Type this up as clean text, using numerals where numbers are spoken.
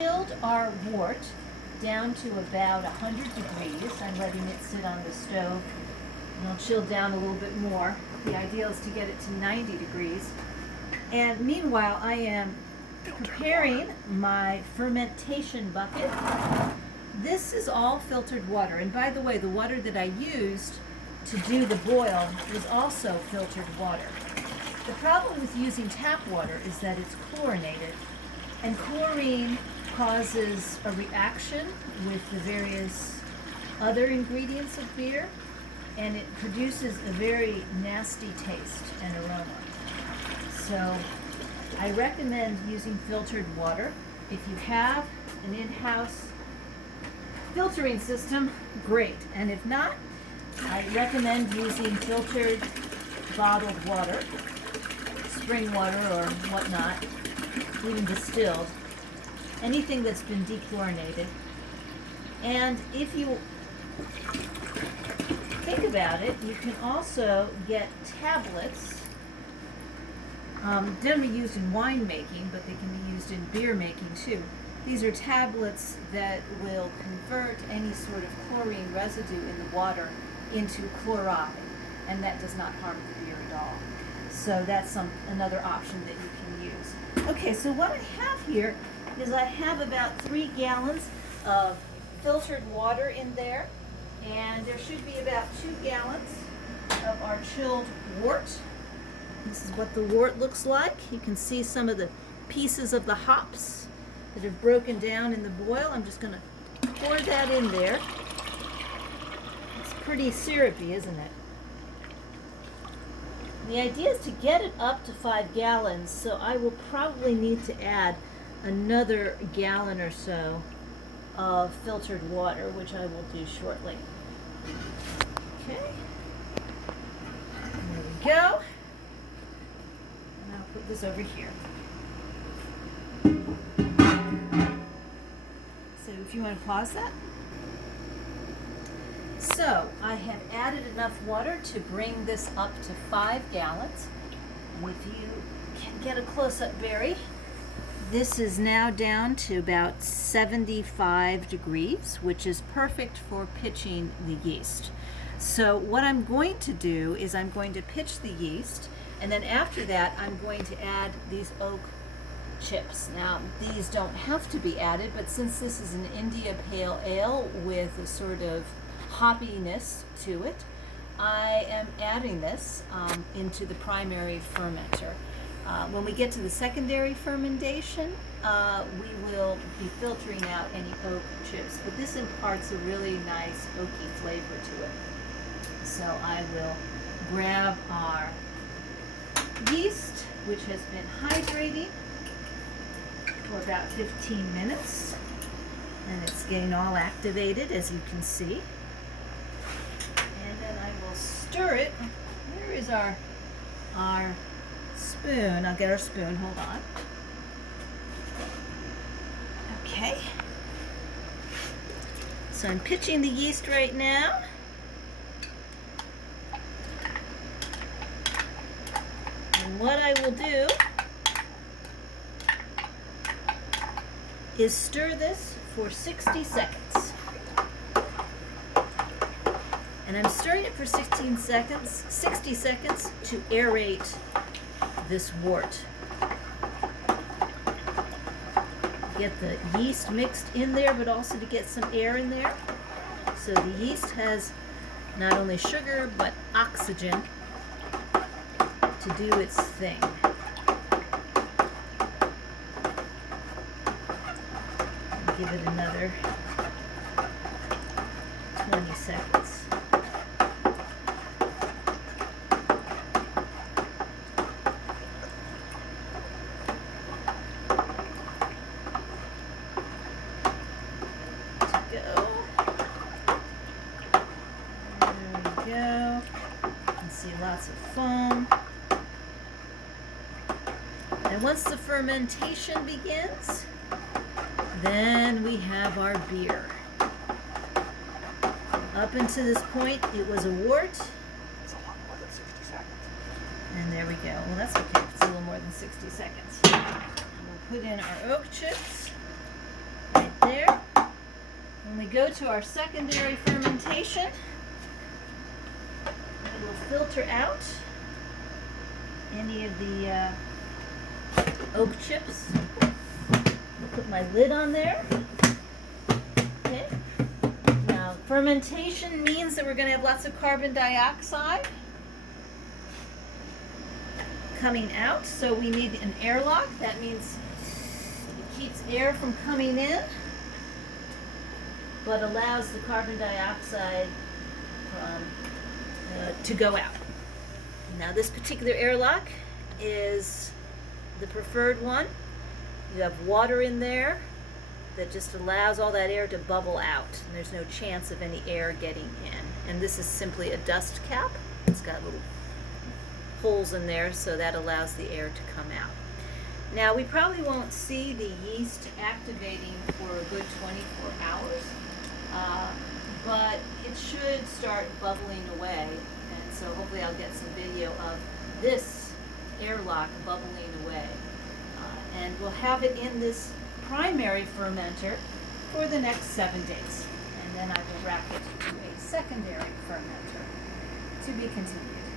Chilled our wort down to about 100 degrees. I'm letting it sit on the stove and it'll chill down a little bit more. The ideal is to get it to 90 degrees. And meanwhile, I am preparing my fermentation bucket. This is all filtered water. And by the way, the water that I used to do the boil was also filtered water. The problem with using tap water is that it's chlorinated. And chlorine causes a reaction with the various other ingredients of beer, and it produces a very nasty taste and aroma. So I recommend using filtered water. If you have an in-house filtering system, great. And if not, I recommend using filtered bottled water, spring water or whatnot, even distilled, anything that's been dechlorinated. And if you think about it, you can also get tablets, generally used in wine making, but they can be used in beer making too. These are tablets that will convert any sort of chlorine residue in the water into chloride, and that does not harm the beer at all. So that's another option that you can use. Okay, so what I have here is I have about 3 gallons of filtered water in there, and there should be about 2 gallons of our chilled wort. This is what the wort looks like. You can see some of the pieces of the hops that have broken down in the boil. I'm just going to pour that in there. It's pretty syrupy, isn't it? The idea is to get it up to 5 gallons, so I will probably need to add another gallon or so of filtered water, which I will do shortly. Okay, there we go. And I'll put this over here. So if you want to pause that. So I have added enough water to bring this up to 5 gallons. And if you can get a close-up berry, this is now down to about 75 degrees, which is perfect for pitching the yeast. So what I'm going to do is I'm going to pitch the yeast, and then after that I'm going to add these oak chips. Now these don't have to be added, but since this is an India Pale Ale with a sort of hoppiness to it, I am adding this into the primary fermenter. When we get to the secondary fermentation, we will be filtering out any oak chips, but this imparts a really nice oaky flavor to it. So I will grab our yeast, which has been hydrating for about 15 minutes, and it's getting all activated, as you can see. And then I will stir it. Where is our spoon? I'll get our spoon, hold on. Okay. So I'm pitching the yeast right now. And what I will do is stir this for 60 seconds. And I'm stirring it for 60 seconds to aerate this wort. Get the yeast mixed in there, but also to get some air in there. So the yeast has not only sugar, but oxygen to do its thing. Give it another 20 seconds. Lots of foam. And once the fermentation begins, then we have our beer. Up until this point, it was a wort. It's a lot more than 60 seconds. And there we go. Well, that's okay. It's a little more than 60 seconds. We'll put in our oak chips. go to our secondary fermentation, it will filter out any of the oak chips. I'll put my lid on there. Okay. Now, fermentation means that we're going to have lots of carbon dioxide coming out, so we need an airlock. That means it keeps air from coming in, but allows the carbon dioxide to go out. Now, this particular airlock is the preferred one. You have water in there that just allows all that air to bubble out, and there's no chance of any air getting in. And this is simply a dust cap. It's got little holes in there, so that allows the air to come out. Now, we probably won't see the yeast activating for a good 24 hours, but it should start bubbling away, and so hopefully I'll get some video of this airlock bubbling away. And we'll have it in this primary fermenter for the next 7 days, and then I will wrap it to a secondary fermenter to be continued.